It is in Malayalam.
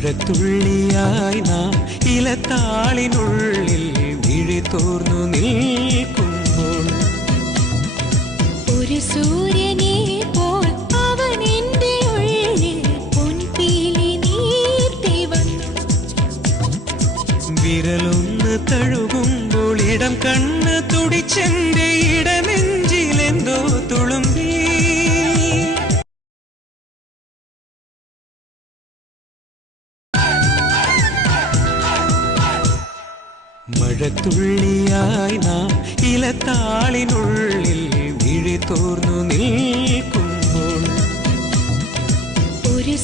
മഴത്തുള്ളിയായി നാം ഇലത്താളിനുള്ളിൽ വിഴി തോർന്നു നിൽക്കുമ്പോൾ ഒരു സൂര്യനെ പോൽ അവൻ എൻ്റെ ഉള്ളിൽ പൊൻപീലി നീർത്തി വന്നു. വിരലൊന്ന് തഴുകുമ്പോൾ ഇടം കണ്ണ് തുടിച്ചെന്റെ ഇടനെഞ്ചിലെന്തോ തുളുമ്പി. മഴത്തുള്ളിയായി നാം ഇലത്താളിനുള്ളിൽ വിഴി തോർന്നു നിൽക്കുമ്പോൾ ഒരു